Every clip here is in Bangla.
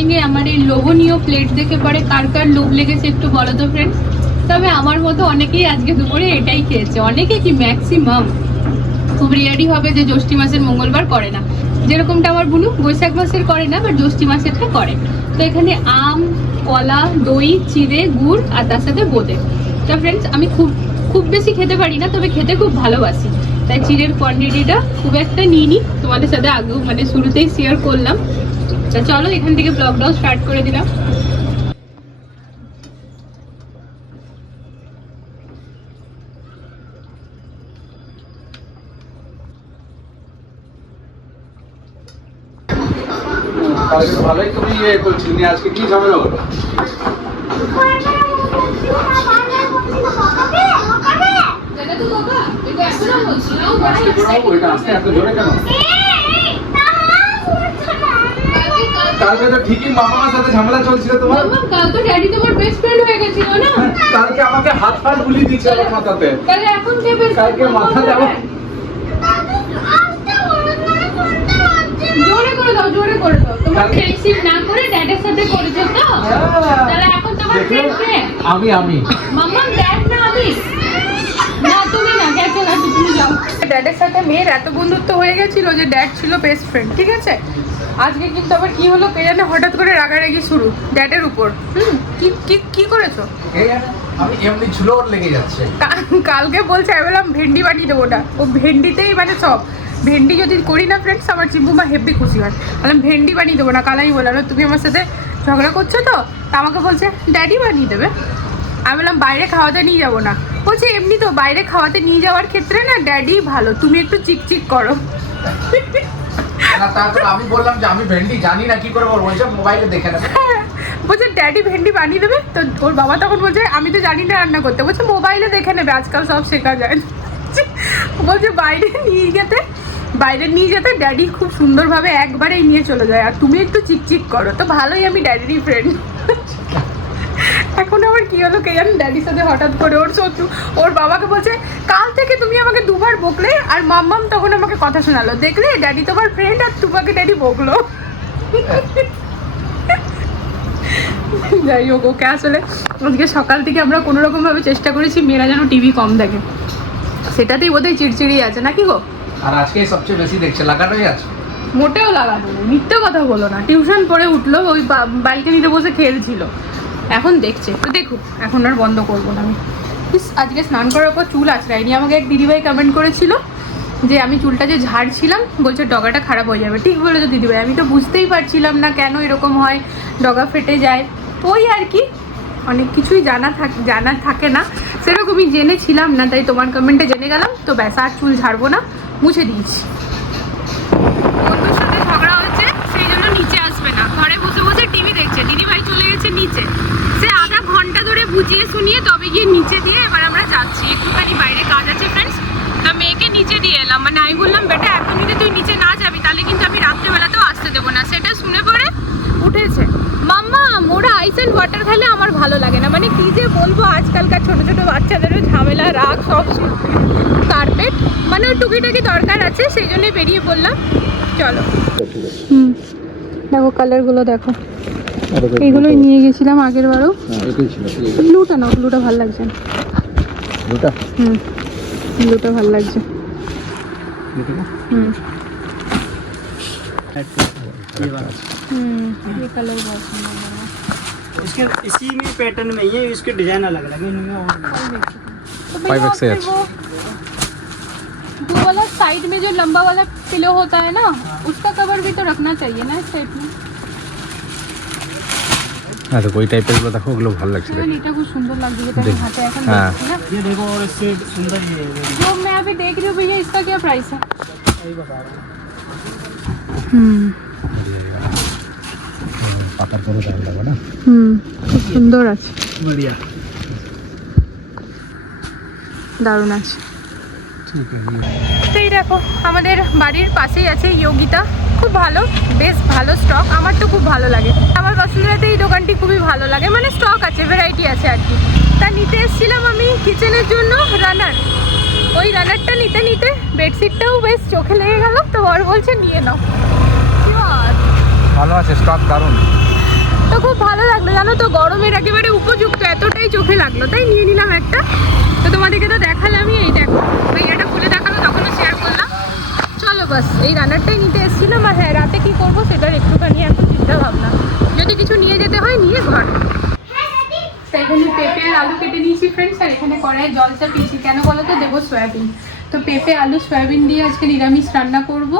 ব্লগের স্টার্টিং এ আমার এই লোভনীয় প্লেট দেখে পরে কার কার লোভ লেগেছে একটু বলো তো ফ্রেন্ডস তবে আমার মতো অনেকেই আজকে দুপুরে এটাই খেয়েছে। অনেকে কি ম্যাক্সিমাম খুব রেয়ারই হবে যে জ্যৈষ্ঠী মাসের মঙ্গলবার করে না? যেরকমটা আমার বুনু, বৈশাখ মাসের করে না বাট জ্যৈষ্ঠী মাসেরটা করে। তো এখানে আম, কলা, দই, চিড়ে, গুড় আর তার সাথে বোঁদে। তো ফ্রেন্ডস আমি খুব খুব বেশি খেতে পারি না, তবে খেতে খুব ভালোবাসি। তাই চিড়ের কোয়ান্টিটিটা খুব একটা নিইনি। তোমাদের সাথে আগেও মানে শুরুতেই শেয়ার করলাম। তা চলো এখান থেকে ব্লগটাও স্টার্ট করে দিলাম। ভালোই তুমি ইয়ে করছিলি নিয়ে আজকে কি ঝামেলা হলো? এটা জোরে কেন? কালকে তো ঠিকই মামার সাথে ঝামেলা চলছিল তোমার। কাল তো ড্যাডি তোমার বেস্ট ফ্রেন্ড হয়ে গেছিল না? কালকে আমাকে হাত ফাত বুলি দিচ্ছে আমার মাথাতে। তাহলে এখন কে বেস্ট কালকে মাথা জোরে করে দাও জোরে করে দাও। তোমার ফ্রেন্ডশিপ না করে ড্যাডের সাথে করেছ তো? তাহলে এখন তোমার ফ্রেন্ড আমি আমি। মাম্মা ড্যাড না তুমি না গেছো না তুমি যাও ড্যাডের সাথে মেয়ের এত বন্ধুত্ব হয়ে গেছিল যে ড্যাড ছিল বেস্ট ফ্রেন্ড ঠিক আছে? আজকে কিন্তু আবার কি হলো কে জানে হঠাৎ করে রাগারাগি শুরু ড্যাডের উপর। হুম কি কি কি করেছ? আমি এমনি লেগে যাচ্ছে। কালকে বলছে আমি বললাম ভেন্ডি বানিয়ে দেবো ওটা। ও ভেন্ডিতেই মানে সব। ভেন্ডি যদি করি না ফ্রেন্ডস আমার চিম্পুমা হেভি খুশি হয়। বললাম ভেন্ডি বানিয়ে দেবো না কাল আমি বললাম তুমি আমার সাথে ঝগড়া করছ তো? তা আমাকে বলছে ড্যাডি বানিয়ে দেবে। আমি বললাম বাইরে খাওয়াতে নিয়ে যাব না। বলছে এমনি তো বাইরে খাওয়াতে নিয়ে যাওয়ার ক্ষেত্রে না ড্যাডি ভালো। তুমি একটু চিকচিক করো। তারপর আমি বললাম যে আমি ভেন্ডি জানি না কি করে বলব? বলছে মোবাইলে দেখে নেবে। হ্যাঁ, বলছে ড্যাডি ভেন্ডি বানিয়ে দেবে? তো ওর বাবা তখন বলছে আমি তো জানি না রান্না করতে। বলছে মোবাইলে দেখে নেবে আজকাল সব শেখা যায়। বলছে বাইরে নিয়ে যেতে বাইরে নিয়ে যেতে ড্যাডি খুব সুন্দরভাবে একবারেই নিয়ে চলে যায় আর তুমি একটু চিকচিক করো। তো ভালোই আমি ড্যাডিরই ফ্রেন্ড এখন আবার কি হলো কে জানি? ড্যাডির সাথে হঠাৎ করে ওর শত্রু ওর বাবাকে বলছে কাল থেকে তুমি আমাকে দুবার বকলে আর মাম্মাম তখন আমাকে কথা শোনালো। দেখলে ড্যাডি তোমার ফ্রেন্ড আর তোমাকে ড্যাডি বকলো। যাই হোক ওকে আসলে আজকে সকাল থেকে আমরা কোনো রকমভাবে চেষ্টা করেছি মেয়েরা যেন টিভি কম দেখে। সেটাতেই বোধহয় চিড়চিড়ি আছে নাকি গো? আর আজকে সবচেয়ে বেশি দেখছে লাগানোই আছে। মোটেও লাগানো মিথ্যে কথা বলো না। টিউশন পড়ে উঠল ওই বালকানিতে বসে খেলছিল। এখন দেখছে। তো দেখুক এখন আর বন্ধ করব না আমি। আজকে স্নান করার পর চুল আঁচড়ায়নি আমাকে এক দিদিভাই কমেন্ট করেছিল যে, আমি চুলটা যে ঝাড়ছিলাম, বলছে, ডগাটা খারাপ হয়ে যাবে। ঠিক বলেছ দিদিভাই, আমি তো বুঝতেই পারছিলাম না কেন এরকম হয়, ডগা ফেটে যায়। ওই আর কি, অনেক কিছুই জানা থাক, জানা থাকে না। সেরকমই জেনেছিলাম না, তাই তোমার কমেন্টে জেনে গেলাম। তো ব্যাস, আর চুল ঝাড়বো না, মুছে দিয়েছি বন্ধুর সাথে ঝগড়া হয়েছে সেই জন্য নিচে আসবে না ঘরে বসে বসে টিভি দেখছে দিদি ভাই চলে গেছে নিচে। সে আধা ঘণ্টা ধরে বুঝিয়ে শুনিয়ে তবে গিয়ে নিচে দিয়ে এবার আমরা যাচ্ছি। একটুখানি বাইরে কাজ আছে ফ্রেন্ডস তা মেয়েকে নিচে দিয়ে এলাম। মানে আমি বললাম বেটা এখন যদি তুই নিচে না যাবি তাহলে কিন্তু আমি রাত্রেবেলাতেও আসতে দেবো না। সেটা শুনে পরে উঠেছে। মাম্মা মোরা আইস অ্যান্ড ওয়াটার খেলে আমার ভালো লাগে না। মানে কি যে বলব আজকালকার ছোট ছোট বাচ্চাদেরও ঝামেলা রাগ সব কার্পেট মানে ওই টুকিটাকি দরকার আছে সেই জন্যই বেরিয়ে পড়লাম চলো। হুম। দেখো কালারগুলো দেখো। এইগুলোই নিয়ে গেছিলাম আগের বারও এটাই ছিল ব্লুটা নাও ব্লুটা ভালো লাগছে না। দুটা হুম ব্লুটা ভালো লাগছে হুম হুম ये कलर बहुत सुंदर लग रहा है इसके इसी में पैटर्न में ही है इसके डिजाइन अलग अलग है इनमें और तो भैया Five X है फिर वो वो वाला साइड में जो लंबा वाला पिलो होता है ना उसका कवर भी तो रखना चाहिए ना इस टाइप में হ্যাঁ তো ওই টাইপের গুলো দেখো ওগুলো ভালো লাগছে चलो দেখতে এটা খুব সুন্দর লাগছে যেটা আমি देख- হাতে এখন हाँ। দেখছি না ये देखो और इससे सुंदर ये है जो मैं अभी देख रही हूँ भैया इसका क्या प्राइस है वही बता रहा हूँ হুম পাতার পরে দাম লাগবে না হুম খুব সুন্দর আছে बढ़िया দারুণ আছে তো এই দেখো আমাদের বাড়ির পাশেই আছে যোগিতা খুব ভালো বেশ ভালো স্টক আমার তো খুব ভালো লাগে আমার বসুন্ধরাতে এই দোকানটি খুবই ভালো লাগে। মানে স্টক আছে ভ্যারাইটি আছে আর কি। তা নিতে এসেছিলাম আমি কিচেনের জন্য রানার ওই রানারটা নিতে নিতে বেডশিটটাও বেশ চোখে লেগে গেল। তো ওর বলছে নিয়ে নাও। ভালো আছে স্টক দারুণ। তো খুব ভালো লাগল জানো তো গরমের একেবারে উপযুক্ত এতটাই চোখে লাগল। তাই নিয়ে নিলাম একটা। তো তোমাদেরকে তো দেখালামই এই দেখো এটা খুলে দেখাল তখনও শেয়ার করলাম চলো বাস, এই রান্নারটাই নিতে এসেছিলাম আর হ্যাঁ রাতে কি করব সেটার একটুখানি এখন চিন্তা ভাবনা। যদি কিছু নিয়ে যেতে হয়, নিয়ে ঘর। এখানে পেঁপে আর আলু কেটে নিয়েছি ফ্রেন্ডস আর এখানে কড়াই জল চাপিয়েছি। কেন বলো তো? দেবো সয়াবিন। তো পেঁপে, আলু, সয়াবিন দিয়ে আজকে নিরামিষ রান্না করব।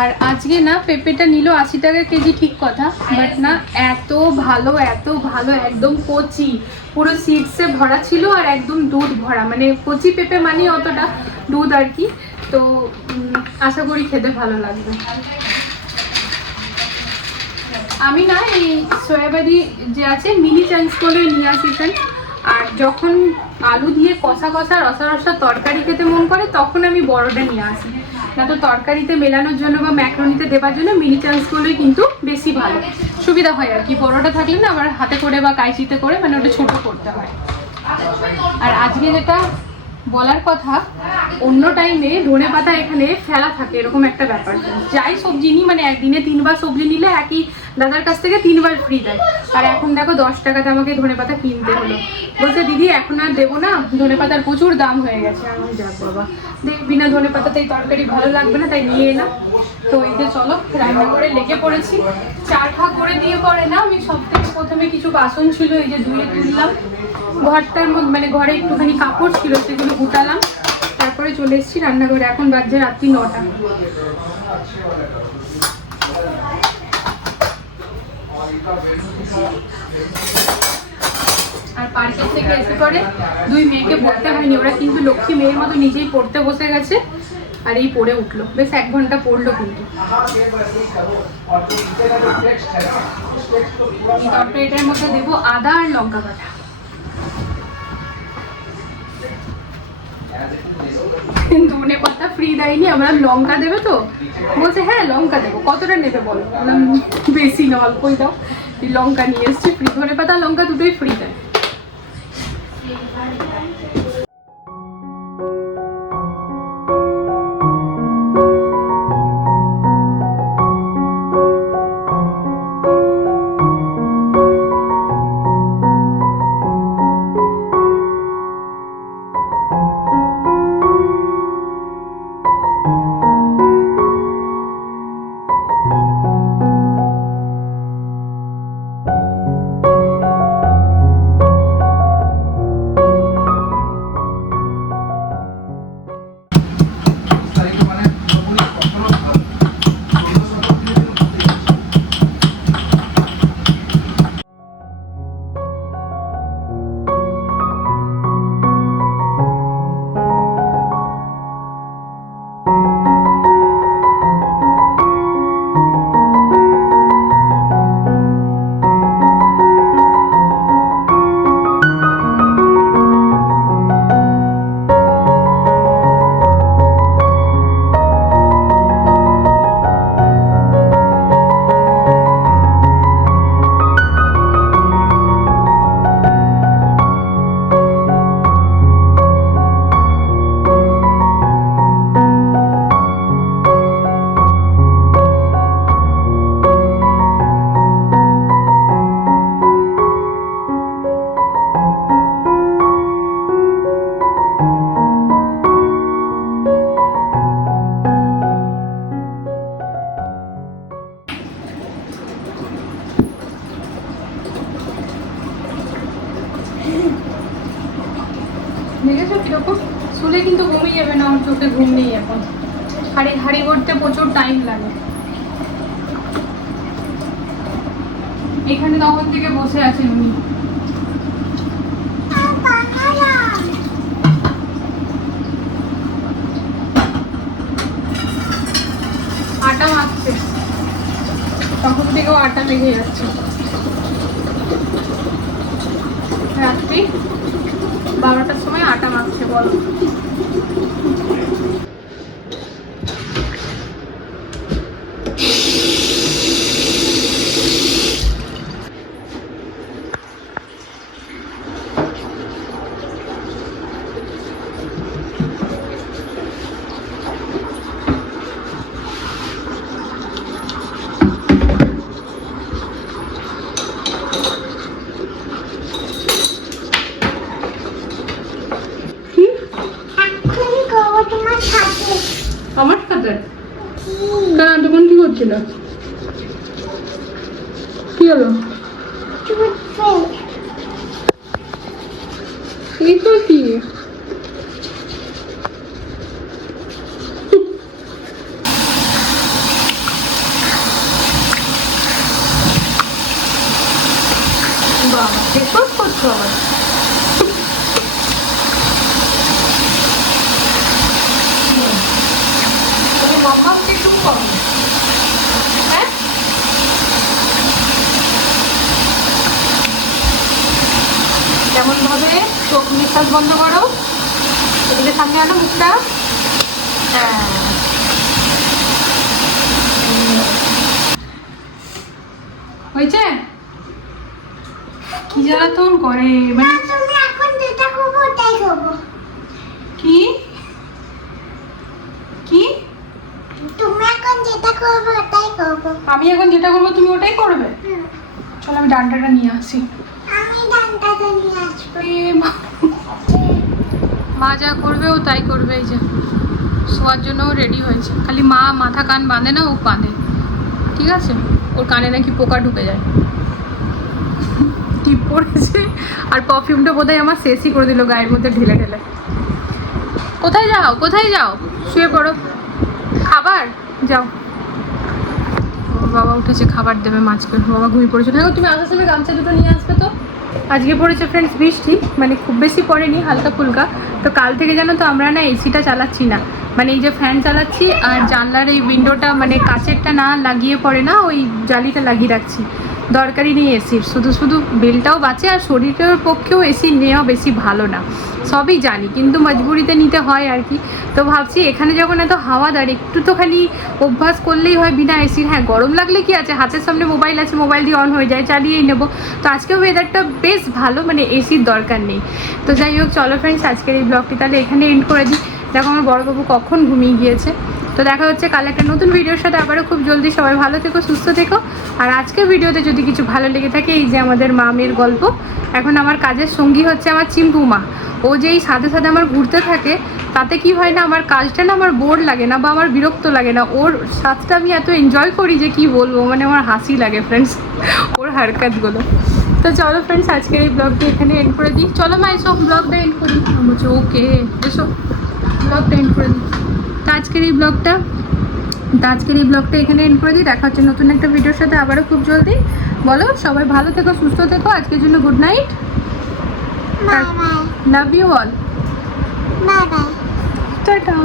আর আজকে না, পেঁপেটা নিল আশি টাকা কেজি, ঠিক কথা। বাট না, এত ভালো এত ভালো, একদম কচি। পুরো সিডসে ভরা ছিল আর একদম দুধ ভরা। মানে কচি পেঁপে মানে অতটা দুধ আর কি। তো আশা করি খেতে ভালো লাগবে। আমি না এই সয়াবাদি যে আছে, মিনি চান্স করে নিয়ে আসি। আর যখন আলু দিয়ে কষা কষা রসা রসা তরকারি খেতে মন করে, তখন আমি বড়টা নিয়ে আসি। না তো তরকারিতে মেলানোর জন্য বা ম্যাক্রোনিতে দেওয়ার জন্য মিনি চান্সগুলোই কিন্তু বেশি ভালো। সুবিধা হয় আর কি, বড়টা থাকলে না আবার হাতে করে বা কাইচিতে করে মানে ওটা ছোট করতে হয়। আর আজকে যেটা বলার কথা, অন্য টাইমে ধনে পাতা এখানে ফেলা থাকে, এরকম একটা ব্যাপার। যাই সবজি নিই মানে একদিনে তিনবার সবজি নিলে একই দাদার কাছ থেকে তিনবার ফ্রি দেয়। আর এখন দেখো দশ টাকাতে আমাকে ধনে পাতা কিনতে হলো। বলছে, দিদি, এখন আর দেবো না, ধনে পাতার প্রচুর দাম হয়ে গেছে। আমি যাক বাবা, দেখ, বিনা ধনে পাতাতে তরকারি ভালো লাগবে না, তাই নিয়ে এলাম তো এই যে চলো, রান্না করে লেগে পড়েছি। চার ভাগ করে দিয়ে পরে না, আমি সব থেকে প্রথমে কিছু বাসন ছিল, এই যে ধুয়ে তুললাম। ঘরটার মধ্যে মানে ঘরে একটুখানি কাপড় ছিল, সেগুলো গুটালাম। তারপরে চলে এসেছি রান্নাঘরে, এখন বাজছে রাত্রি নটা। আর পার্কের থেকে এসে পরে দুই মেয়েকে পড়তে হয়নি, ওরা কিন্তু লক্ষ্মী মেয়ের মতো নিজেই পড়তে বসে গেছে। আর এই পড়ে উঠল। বেশ এক ঘণ্টা পড়ল কিন্তু। তারপরে এটার মধ্যে দেবো আদা আর লঙ্কা বাটা। ধনে পাতা ফ্রি দেয়নি, আমরা লঙ্কা দেবে তো? বলছে হ্যাঁ লঙ্কা দেবো। কতটা নেবে বলো? বললাম, বেশি না, অল্পই দাও। লঙ্কা নিয়ে এসছি ফ্রি ধনে পাতা লঙ্কা দুটোই ফ্রি দেয়। দেখেছ কীরকম শুলে কিন্তু ঘুমিয়ে যাবে না আমার চোখে ঘুম নেই এখন। হাড়ি হাড়ি করতে প্রচুর টাইম লাগে। এখানে তখন থেকে বসে আছেন উনি। আটা মাখছে। তখন থেকেও আটা মেখে যাচ্ছে। রাত্রি। বারোটার সময় আটা মাখছে বলো। হলো তো কি? ফেসওয়াশ করছ আবার। মহামকে একটু কম হ্যাঁ কেমন ভাবে চোখ নিঃশ্বাস বন্ধ করো। এদিকে সামনে আনো মুখটা। হ্যাঁ। হয়েছে? কি জ্বালাতন করে? মানে এখন যেটা করব ওটাই করব। কি? কি? তুমি এখন যেটা করব আমি এখন যেটা করব তুমি ওটাই করবে। চলো আমি ডান্ডাটা নিয়ে আসি। মা- যা করবে ও তাই করবে এই যে। শোয়ার জন্য রেডি হয়েছে। খালি মা মাথা কান বাঁধে না, ও বাঁধে। ঠিক আছে? ওর কানে নাকি পোকা ঢুকে যায়। টিপ পড়েছে। আর পারফিউমটা বোধহয় আমার শেষই করে দিল গায়ের মধ্যে ঢেলে ঢেলে। কোথায় যাও? কোথায় যাও? শুয়ে পড়ো। খাবার? যাও। বাবা উঠেছে, খাবার দেবে মাছকে বাবা ঘুমিয়ে পড়েছে। হ্যাঁ তুমি আসার সময় গামছা দুটো নিয়ে আসবে তো? আজকে পড়েছে ফ্রেন্ডস বৃষ্টি মানে খুব বেশি পড়েনি, হালকা ফুলকা। তো কাল থেকে জানো তো আমরা না এসিটা চালাচ্ছি না। মানে এই যে ফ্যান চালাচ্ছি আর জানলার এই উইন্ডোটা মানে কাচেরটা না লাগিয়ে পড়ে না, ওই জালিটা লাগিয়ে রাখছি। দরকারই নেই এসির শুধু শুধু বিলটাও বাঁচে আর শরীরের পক্ষেও এসি নেওয়া বেশি ভালো না। সবই জানি, কিন্তু মজবুরিতে নিতে হয় আর কি। তো ভাবছি এখানে যখন এত হাওয়াদার একটু তো খালি অভ্যাস করলেই হয় বিনা এসির হ্যাঁ গরম লাগলে কি আছে? হাতের সামনে মোবাইল আছে মোবাইল দিয়ে অন হয়ে যায়, চালিয়েই নেব। তো আজকে ওয়েদারটা বেশ ভালো মানে এসির দরকার নেই। তো যাই হোক, চলো ফ্রেন্ডস আজকের এই ব্লগটি তাহলে এখানে এন্ড করে দিই। দেখো আমার বড়বাবু কখন ঘুমিয়ে গিয়েছে। তো দেখা হচ্ছে কাল একটা নতুন ভিডিওর সাথে। আবারও খুব জলদি সবাই ভালো থেকো, সুস্থ থেকো। আর আজকের ভিডিওতে যদি কিছু ভালো লেগে থাকে, এই যে আমাদের মামের গল্প, এখন আমার কাজের সঙ্গী হচ্ছে আমার চিম্পু মা। ও যেই সাথে সাথে আমার ঘুরতে থাকে, তাতে কি হয় না, আমার কাজটা না আমার বোর লাগে না বা আমার বিরক্ত লাগে না। ওর সাথটা আমি এত এনজয় করি যে কি বলব মানে আমার হাসি লাগে ফ্রেন্ডস ওর হারকাতগুলো। তো চলো ফ্রেন্ডস আজকের এই ব্লগটি এখানে এন্ড করে দিই। চলো মা, এসো ব্লগটা এন্ড করি। ওকে এসো। ব্লগটা এন্ড করে দিই। তো আজকের এই ব্লগটা তো আজকের এই ব্লগটা এখানে এন্ড করে দিই। দেখা হচ্ছে নতুন একটা ভিডিওর সাথে আবারও খুব জলদি। বলো সবাই ভালো থেকো সুস্থ থেকো। আজকের জন্য good night love you all tata